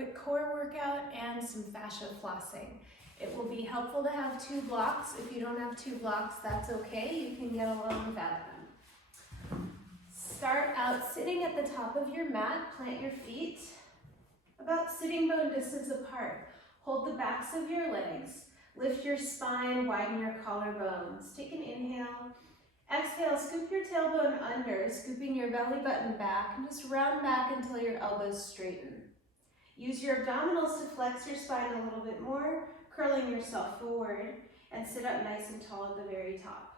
quick core workout and some fascia flossing. It will be helpful to have 2 blocks. If you don't have 2 blocks, that's okay. You can get along without them. Start out sitting at the top of your mat. Plant your feet about sitting bone distance apart. Hold the backs of your legs. Lift your spine, widen your collarbones. Take an inhale. Exhale, scoop your tailbone under, scooping your belly button back, and just round back until your elbows straighten. Use your abdominals to flex your spine a little bit more, curling yourself forward, and sit up nice and tall at the very top.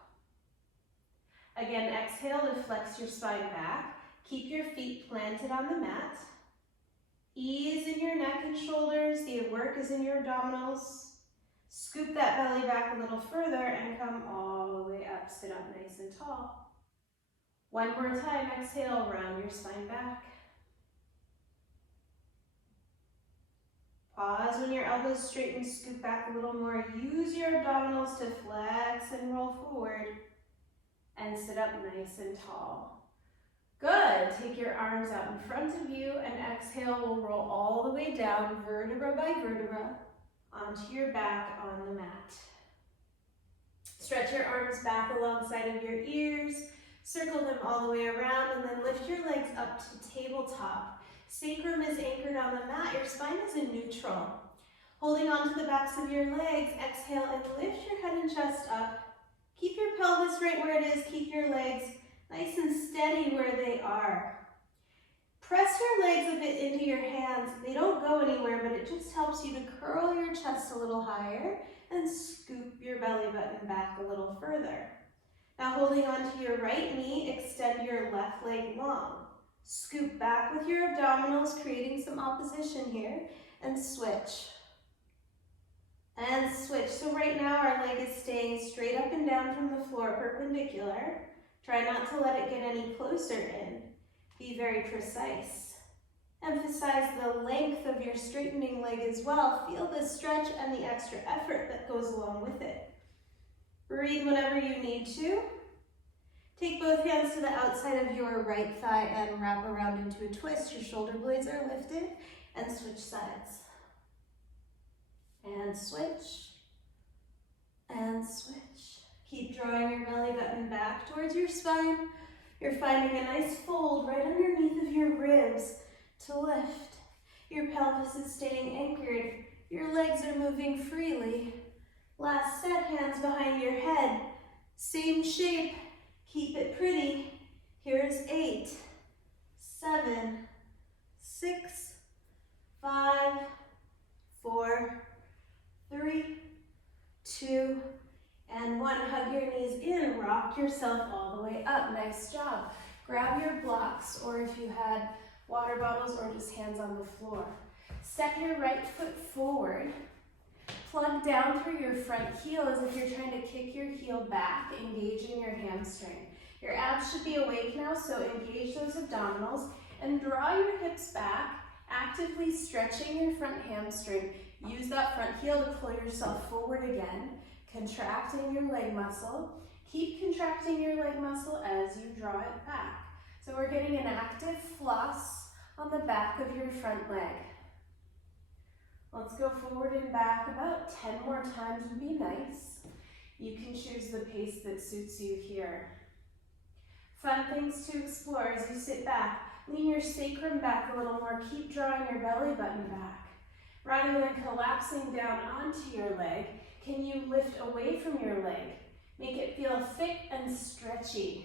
Again, exhale to flex your spine back. Keep your feet planted on the mat. Ease in your neck and shoulders. The work is in your abdominals. Scoop that belly back a little further and come all the way up. Sit up nice and tall. One more time, exhale, round your spine back. Pause when your elbows straighten, scoop back a little more. Use your abdominals to flex and roll forward. And sit up nice and tall. Good. Take your arms out in front of you and exhale. We'll roll all the way down, vertebra by vertebra, onto your back on the mat. Stretch your arms back alongside of your ears. Circle them all the way around and then lift your legs up to tabletop. Sacrum is anchored on the mat. Your spine is in neutral. Holding onto the backs of your legs, exhale and lift your head and chest up. Keep your pelvis right where it is. Keep your legs nice and steady where they are. Press your legs a bit into your hands. They don't go anywhere, but it just helps you to curl your chest a little higher and scoop your belly button back a little further. Now holding onto your right knee, extend your left leg long. Scoop back with your abdominals, creating some opposition here, and switch. And switch. So right now our leg is staying straight up and down from the floor, perpendicular. Try not to let it get any closer in. Be very precise. Emphasize the length of your straightening leg as well. Feel the stretch and the extra effort that goes along with it. Breathe whenever you need to. Take both hands to the outside of your right thigh and wrap around into a twist. Your shoulder blades are lifted and switch sides. And switch. And switch. Keep drawing your belly button back towards your spine. You're finding a nice fold right underneath of your ribs to lift. Your pelvis is staying anchored. Your legs are moving freely. Last set, hands behind your head. Same shape. Keep it pretty. Here's 8, 7, 6, 5, 4, 3, 2, and 1. Hug your knees in. Rock yourself all the way up. Nice job. Grab your blocks, or if you had water bottles or just hands on the floor. Step your right foot forward. Plug down through your front heel as if you're trying to kick your heel back, engaging your hamstring. Your abs should be awake now, so engage those abdominals and draw your hips back, actively stretching your front hamstring. Use that front heel to pull yourself forward again, contracting your leg muscle. Keep contracting your leg muscle as you draw it back. So we're getting an active floss on the back of your front leg. Let's go forward and back about 10 more times would be nice. You can choose the pace that suits you here. Fun things to explore as you sit back. Lean your sacrum back a little more. Keep drawing your belly button back. Rather than collapsing down onto your leg, can you lift away from your leg? Make it feel thick and stretchy.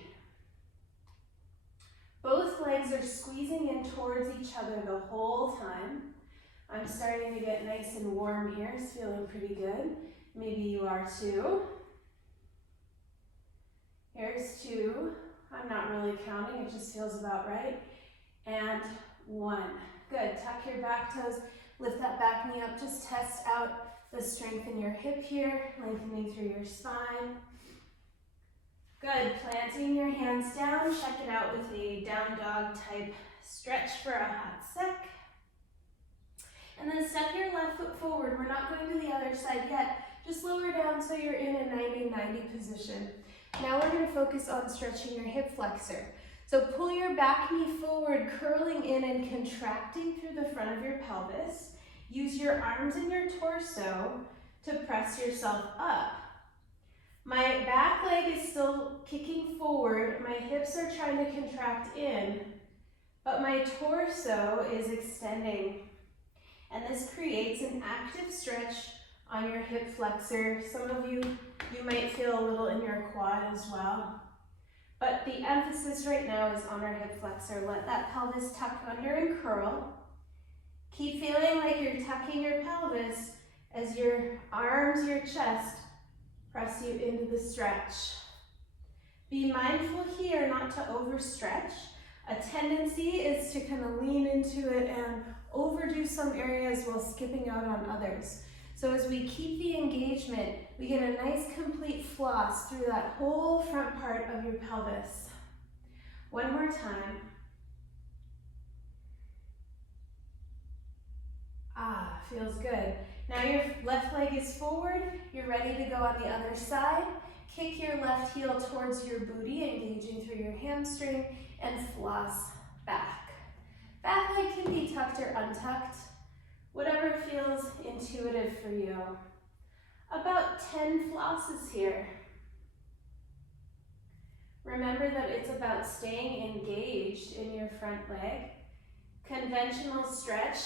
Both legs are squeezing in towards each other the whole time. I'm starting to get nice and warm here. It's feeling pretty good. Maybe you are too. Here's 2. I'm not really counting. It just feels about right. And 1. Good. Tuck your back toes. Lift that back knee up. Just test out the strength in your hip here, lengthening through your spine. Good. Planting your hands down. Check it out with a down dog type stretch for a hot sec. And then step your left foot forward. We're not going to the other side yet. Just lower down so you're in a 90-90 position. Now we're going to focus on stretching your hip flexor. So pull your back knee forward, curling in and contracting through the front of your pelvis. Use your arms and your torso to press yourself up. My back leg is still kicking forward. My hips are trying to contract in, but my torso is extending. And this creates an active stretch on your hip flexor. Some of you might feel a little in your quad as well. But the emphasis right now is on our hip flexor. Let that pelvis tuck under and curl. Keep feeling like you're tucking your pelvis as your arms, your chest press you into the stretch. Be mindful here not to overstretch. A tendency is to kind of lean into it and overdo some areas while skipping out on others. So as we keep the engagement, we get a nice complete floss through that whole front part of your pelvis. One more time. Ah, feels good. Now your left leg is forward. You're ready to go on the other side. Kick your left heel towards your booty, engaging through your hamstring, and floss back. Back leg can be tucked or untucked, whatever feels intuitive for you. About 10 flosses here. Remember that it's about staying engaged in your front leg. Conventional stretch,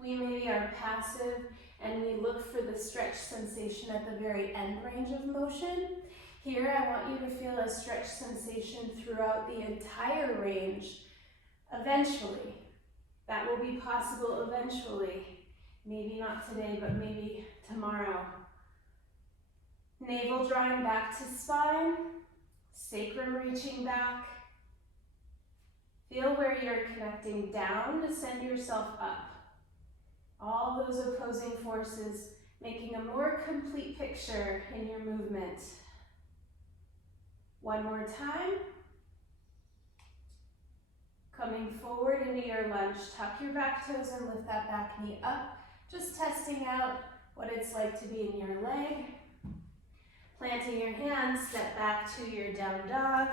we maybe are passive and we look for the stretch sensation at the very end range of motion. Here, I want you to feel a stretch sensation throughout the entire range. Eventually, that will be possible eventually. Maybe not today, but maybe tomorrow. Navel drawing back to spine, sacrum reaching back. Feel where you're connecting down to send yourself up. All those opposing forces making a more complete picture in your movement. One more time. Coming forward into your lunge, tuck your back toes and lift that back knee up. Just testing out what it's like to be in your leg. Planting your hands, step back to your down dog.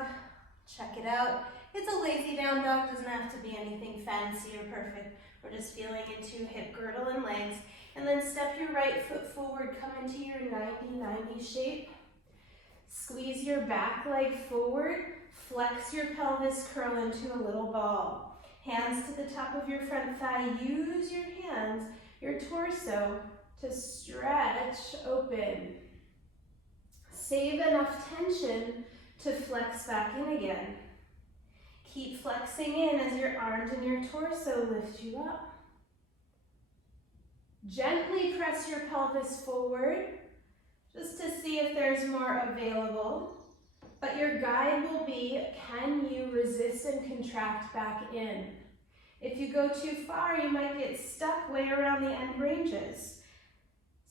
Check it out. It's a lazy down dog, doesn't have to be anything fancy or perfect. We're just feeling into hip girdle and legs. And then step your right foot forward, come into your 90-90 shape. Squeeze your back leg forward, flex your pelvis, curl into a little ball. Hands to the top of your front thigh. Use your hands, your torso, to stretch open. Save enough tension to flex back in again. Keep flexing in as your arms and your torso lift you up. Gently press your pelvis forward, just to see if there's more available. But your guide will be, can you resist and contract back in? If you go too far, you might get stuck way around the end ranges.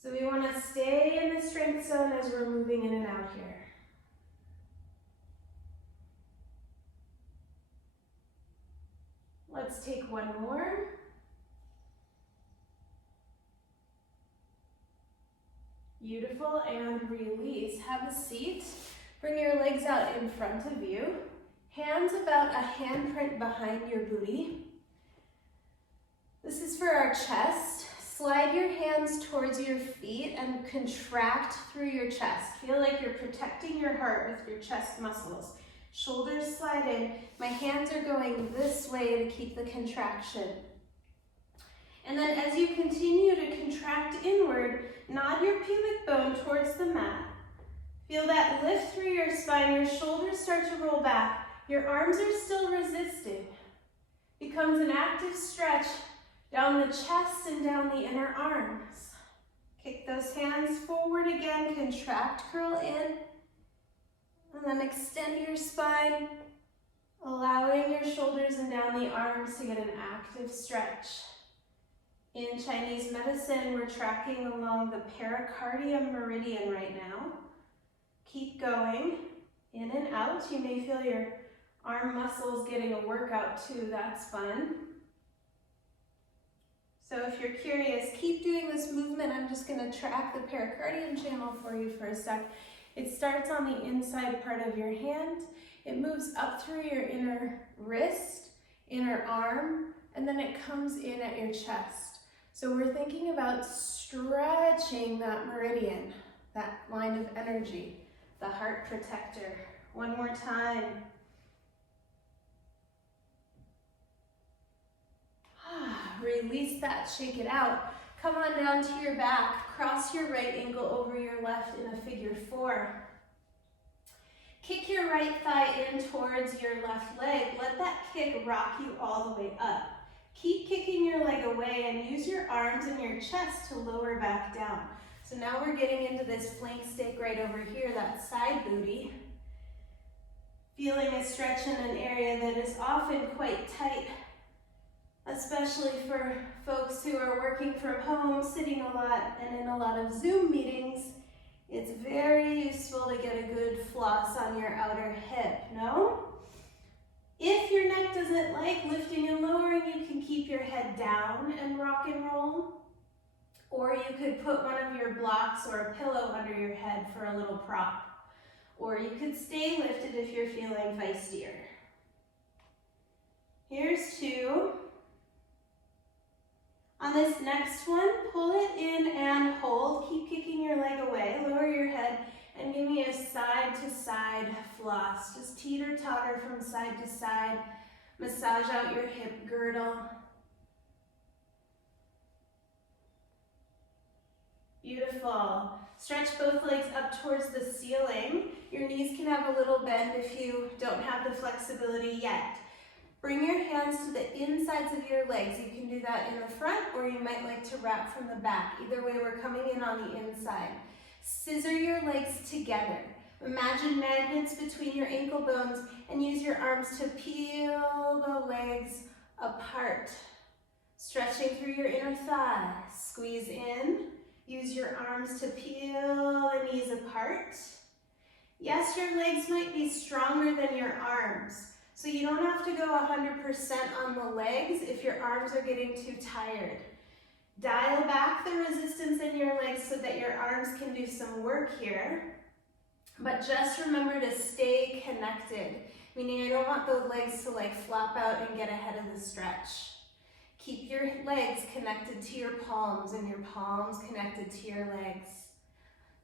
So we want to stay in the strength zone as we're moving in and out here. Let's take one more. Beautiful, and release. Have a seat. Bring your legs out in front of you. Hands about a handprint behind your booty. This is for our chest. Slide your hands towards your feet and contract through your chest. Feel like you're protecting your heart with your chest muscles. Shoulders slide in. My hands are going this way to keep the contraction. And then as you continue to contract inward, nod your pubic bone towards the mat. Feel that lift through your spine. Your shoulders start to roll back. Your arms are still resisting. Becomes an active stretch down the chest and down the inner arms. Kick those hands forward again. Contract, curl in. And then extend your spine, allowing your shoulders and down the arms to get an active stretch. In Chinese medicine, we're tracking along the pericardium meridian right now. Keep going, in and out. You may feel your arm muscles getting a workout too, that's fun. So if you're curious, keep doing this movement. I'm just gonna track the pericardium channel for you for a sec. It starts on the inside part of your hand. It moves up through your inner wrist, inner arm, and then it comes in at your chest. So we're thinking about stretching that meridian, that line of energy, the heart protector. One more time. Release that, shake it out. Come on down to your back. Cross your right ankle over your left in a figure 4. Kick your right thigh in towards your left leg. Let that kick rock you all the way up. Keep kicking your leg away and use your arms and your chest to lower back down. So now we're getting into this plank stake right over here, that side booty. Feeling a stretch in an area that is often quite tight, especially for folks who are working from home, sitting a lot, and in a lot of Zoom meetings. It's very useful to get a good floss on your outer hip, no? If your neck doesn't like lifting and lowering, you can keep your head down and rock and roll. Or you could put one of your blocks or a pillow under your head for a little prop. Or you could stay lifted if you're feeling feistier. Here's 2. On this next one, pull it in and hold. Keep kicking your leg away. Lower your head and give me a side-to-side floss. Just teeter-totter from side to side. Massage out your hip girdle. Beautiful. Stretch both legs up towards the ceiling. Your knees can have a little bend if you don't have the flexibility yet. Bring your hands to the insides of your legs. You can do that in the front, or you might like to wrap from the back. Either way, we're coming in on the inside. Scissor your legs together. Imagine magnets between your ankle bones and use your arms to peel the legs apart. Stretching through your inner thigh. Squeeze in. Use your arms to peel the knees apart. Yes, your legs might be stronger than your arms. So you don't have to go 100% on the legs if your arms are getting too tired. Dial back the resistance in your legs so that your arms can do some work here. But just remember to stay connected, meaning I don't want those legs to like flop out and get ahead of the stretch. Keep your legs connected to your palms and your palms connected to your legs.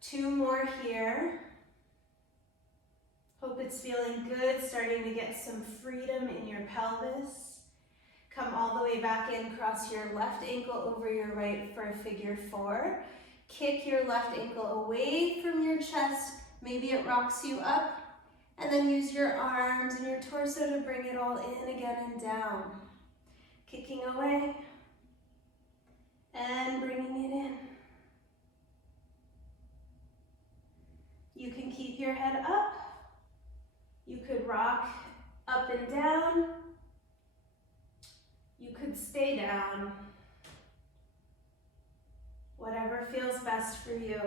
2 more here. Hope it's feeling good, starting to get some freedom in your pelvis. Come all the way back in, cross your left ankle over your right for a figure 4. Kick your left ankle away from your chest. Maybe it rocks you up. And then use your arms and your torso to bring it all in again and down. Kicking away and bringing it in. You can keep your head up. You could rock up and down. You could stay down. Whatever feels best for you.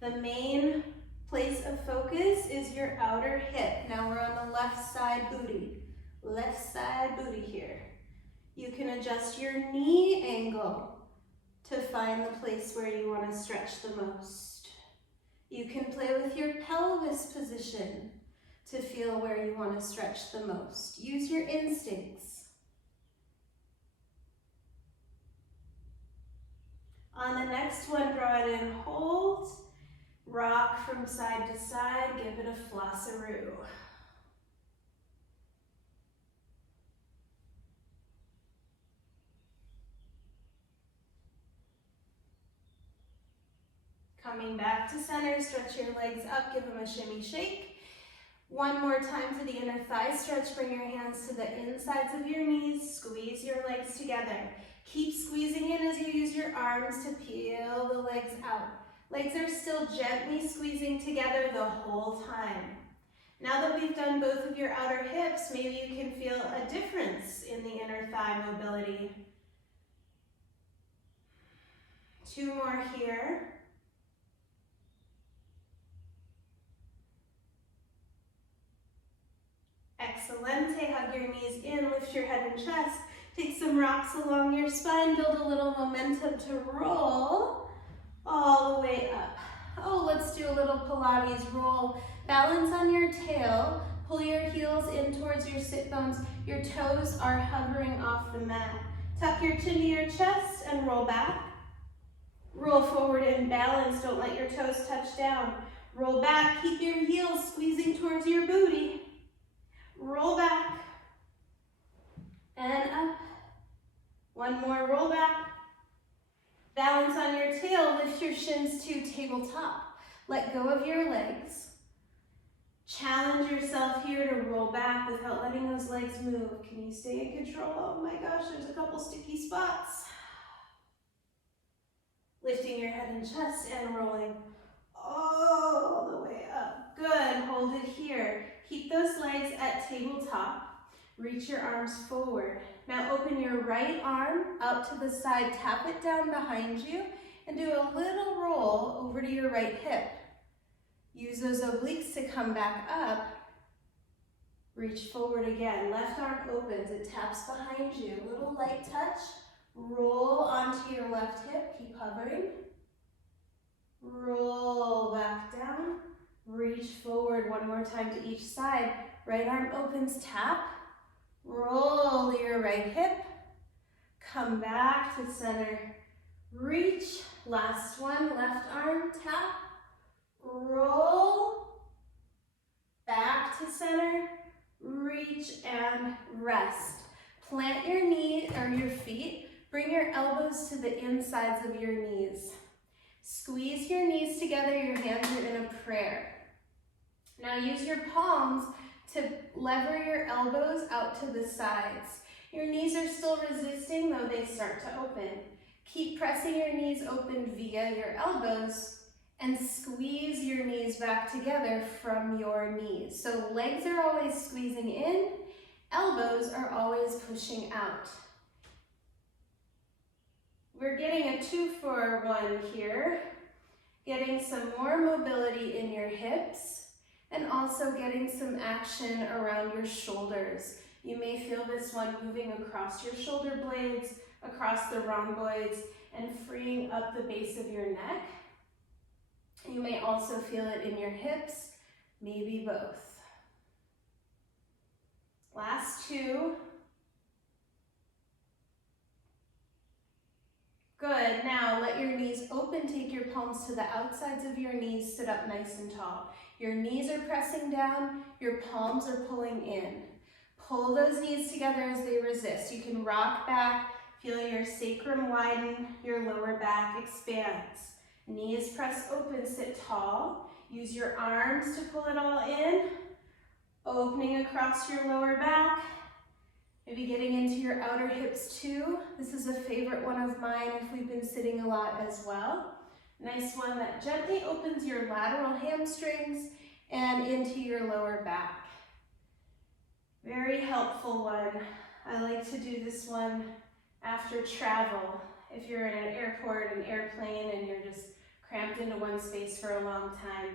The main place of focus is your outer hip. Now we're on the left side booty. Left side booty here. You can adjust your knee angle to find the place where you want to stretch the most. You can play with your pelvis position to feel where you want to stretch the most. Use your instincts. On the next one, draw it in, hold, rock from side to side, give it a flossaroo. Coming back to center, stretch your legs up, give them a shimmy shake. One more time to the inner thigh stretch. Bring your hands to the insides of your knees. Squeeze your legs together. Keep squeezing in as you use your arms to peel the legs out. Legs are still gently squeezing together the whole time. Now that we've done both of your outer hips, maybe you can feel a difference in the inner thigh mobility. 2 more here. Excelente, hug your knees in, lift your head and chest. Take some rocks along your spine, build a little momentum to roll all the way up. Oh, let's do a little Pilates roll. Balance on your tail. Pull your heels in towards your sit bones. Your toes are hovering off the mat. Tuck your chin to your chest and roll back. Roll forward and balance. Don't let your toes touch down. Roll back. Keep your heels squeezing towards your booty. Roll back. And up. One more roll back. Balance on your tail. Lift your shins to tabletop. Let go of your legs. Challenge yourself here to roll back without letting those legs move. Can you stay in control? Oh my gosh, there's a couple sticky spots. Lifting your head and chest and rolling all the way up. Good, hold it here. Keep those legs at tabletop. Reach your arms forward. Now open your right arm out to the side, tap it down behind you, and do a little roll over to your right hip. Use those obliques to come back up. Reach forward again. Left arm opens, it taps behind you. Little light touch. Roll onto your left hip, keep hovering. Roll back down. Reach forward one more time to each side. Right arm opens, tap. Roll your right hip. Come back to center. Reach. Last one, left arm, tap. Roll. Back to center. Reach and rest. Plant your knees or your feet. Bring your elbows to the insides of your knees. Squeeze your knees together. Your hands are in a prayer. Now use your palms to lever your elbows out to the sides. Your knees are still resisting, though they start to open. Keep pressing your knees open via your elbows and squeeze your knees back together from your knees. So legs are always squeezing in, elbows are always pushing out. We're getting a 2-for-1 here, getting some more mobility in your hips and also getting some action around your shoulders. You may feel this one moving across your shoulder blades, across the rhomboids, and freeing up the base of your neck. You may also feel it in your hips, maybe both. Last 2. Good, now let your knees open, take your palms to the outsides of your knees, sit up nice and tall. Your knees are pressing down, your palms are pulling in. Pull those knees together as they resist. You can rock back, feel your sacrum widen, your lower back expands. Knees press open, sit tall. Use your arms to pull it all in, opening across your lower back. Maybe getting into your outer hips too. This is a favorite one of mine if we've been sitting a lot as well. Nice one that gently opens your lateral hamstrings and into your lower back. Very helpful one. I like to do this one after travel. If you're in an airport, an airplane, and you're just cramped into one space for a long time,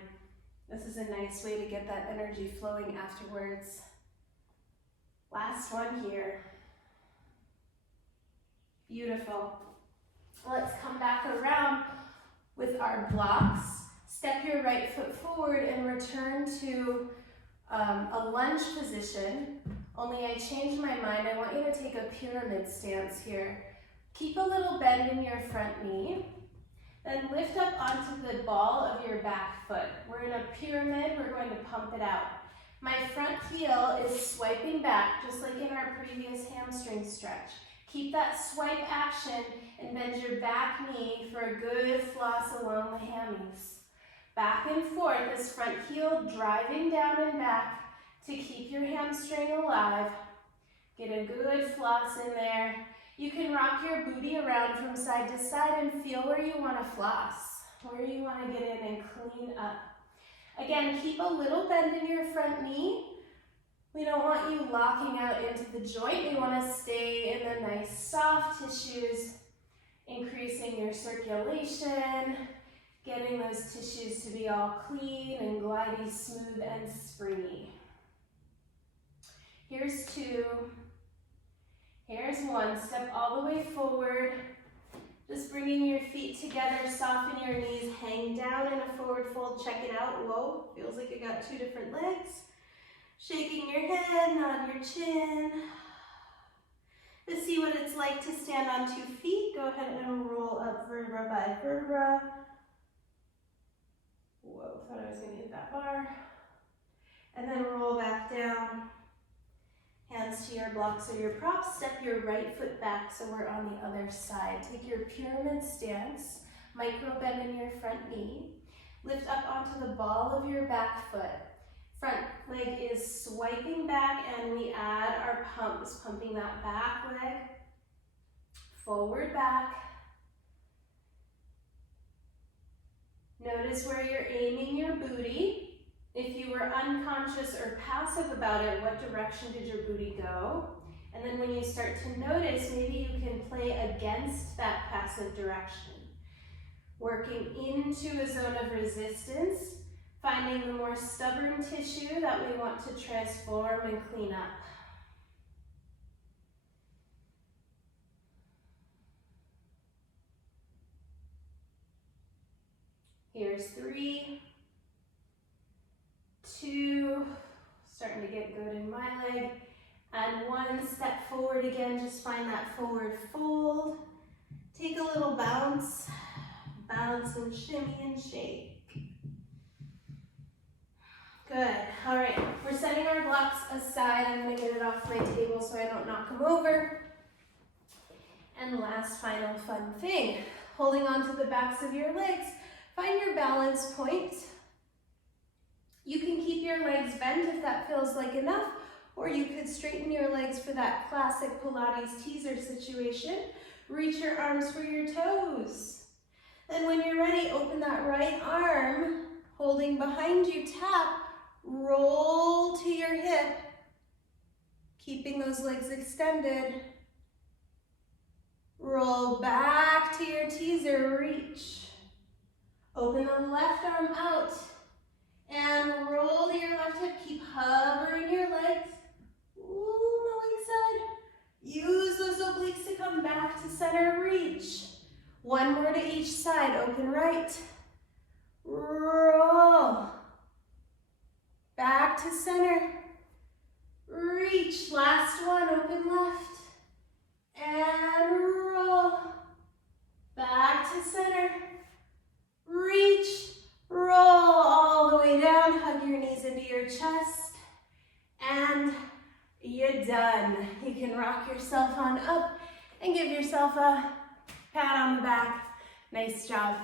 this is a nice way to get that energy flowing afterwards. Last one here. Beautiful. Let's come back around with our blocks. Step your right foot forward and return to a lunge position. Only I changed my mind. I want you to take a pyramid stance here. Keep a little bend in your front knee. Then lift up onto the ball of your back foot. We're in a pyramid. We're going to pump it out. My front heel is swiping back, just like in our previous hamstring stretch. Keep that swipe action and bend your back knee for a good floss along the hammies. Back and forth, this front heel driving down and back to keep your hamstring alive. Get a good floss in there. You can rock your booty around from side to side and feel where you want to floss, where you want to get in and clean up. Again, keep a little bend in your front knee. We don't want you locking out into the joint. We want to stay in the nice soft tissues, increasing your circulation, getting those tissues to be all clean and glidey, smooth and springy. Here's 2. Here's 1. Step all the way forward. Just bringing your feet together, soften your knees, hang down in a forward fold, check it out. Whoa, feels like you got two different legs. Shaking your head, nod your chin. To see what it's like to stand on 2 feet, go ahead and roll up vertebra by vertebra. Whoa, thought I was gonna hit that bar. And then roll back down. Hands to your blocks or your props. Step your right foot back so we're on the other side. Take your pyramid stance. Micro bend in your front knee. Lift up onto the ball of your back foot. Front leg is swiping back and we add our pumps, pumping that back leg. Forward back. Notice where you're aiming your booty. If you were unconscious or passive about it, what direction did your booty go? And then when you start to notice, maybe you can play against that passive direction. Working into a zone of resistance, finding the more stubborn tissue that we want to transform and clean up. Here's 3, 2, starting to get good in my leg, and 1, step forward again, just find that forward fold. Take a little bounce, bounce and shimmy and shake. Good, all right, we're setting our blocks aside. I'm gonna get it off my table so I don't knock them over. And last final fun thing, holding on to the backs of your legs, find your balance point. You can keep your legs bent if that feels like enough, or you could straighten your legs for that classic Pilates teaser situation. Reach your arms for your toes. Then when you're ready, open that right arm, holding behind you, tap, roll to your hip, keeping those legs extended. Roll back to your teaser, reach. Open the left arm out and roll to your left hip. Keep hovering your legs. Ooh, the weak side. Use those obliques to come back to center, reach. 1 more to each side, open right. Roll. Back to center. Reach, last one, open left. And roll. Back to center. Reach, roll all the way down, hug your knees into your chest, and you're done. You can rock yourself on up and give yourself a pat on the back. Nice job.